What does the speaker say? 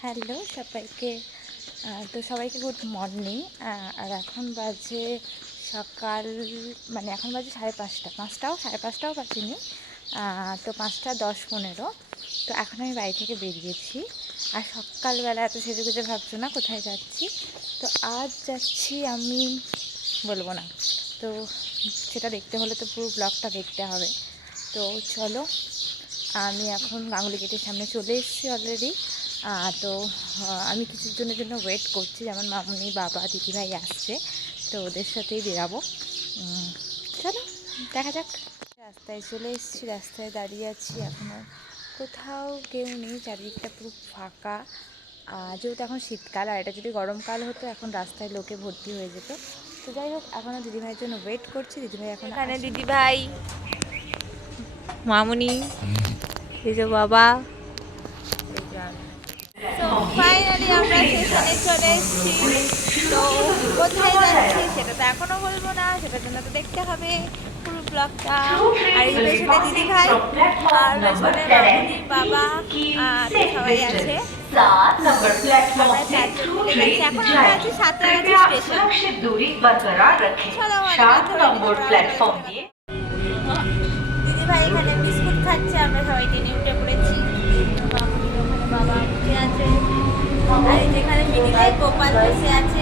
Hello সবাইকে। তো সবাইকে গুড মর্নিং। আর এখন বাজে সকাল, মানে এখন বাজে 5:30, 5টাও বাজেনি। তো 5:10-15। তো এখন আমি বাড়ি থেকে বেরিয়েছি। আর সকালবেলা এত সেজেগুজে ভাবছো না কোথায় যাচ্ছি। তো আজ যাচ্ছি আমি, বলবো না। তো সেটা দেখতে হলে তো পুরো ব্লগটা দেখতে হবে। তো চলো, আমি এখন গাঙ্গুলি গেটের সামনে চলে এসেছি অলরেডি। তো আমি কিছুর জন্য ওয়েট করছি, যেমন মামুনি, বাবা, দিদিভাই আসছে, তো ওদের সাথেই বেরাবো। চলো দেখা যাক। রাস্তায় চলে এসেছি, রাস্তায় দাঁড়িয়ে আছি, এখনও কোথাও কেউ নেই, চারিদিকটা পুরো ফাঁকা। যেহেতু এখন শীতকাল, আর এটা যদি গরমকাল হতো এখন রাস্তায় লোকে ভর্তি হয়ে যেত। তো যাই হোক, এখনও দিদিভাইয়ের জন্য ওয়েট করছি। দিদিভাই এখন এখানে, দিদিভাই, মামুনি, এই যে বাবা। তো ফাইনালি আমরা স্টেশনে চলে এসেছি। তো কোথায় যাচ্ছি সেটা তো এখনও বলবো না, সেটার জন্য তো দেখতে হবে পুরো ব্লগটা। আর এই পেছনে দিদিভাই, আর পেছনে মামুনি, বাবা, তো সবাই আছে। আমরা 4জন মিলে যাচ্ছি। এখন আমরা আছি সাঁতরাগাছি স্টেশন। দিদিভাই এখানে বিস্কুট খাচ্ছে, আমরা সবাই টেনে উঠে পড়েছি। মামুনি ওখানে, বাবা উঠে আছে, আর যেখানে দিদিভাই গোপাল বসে আছে।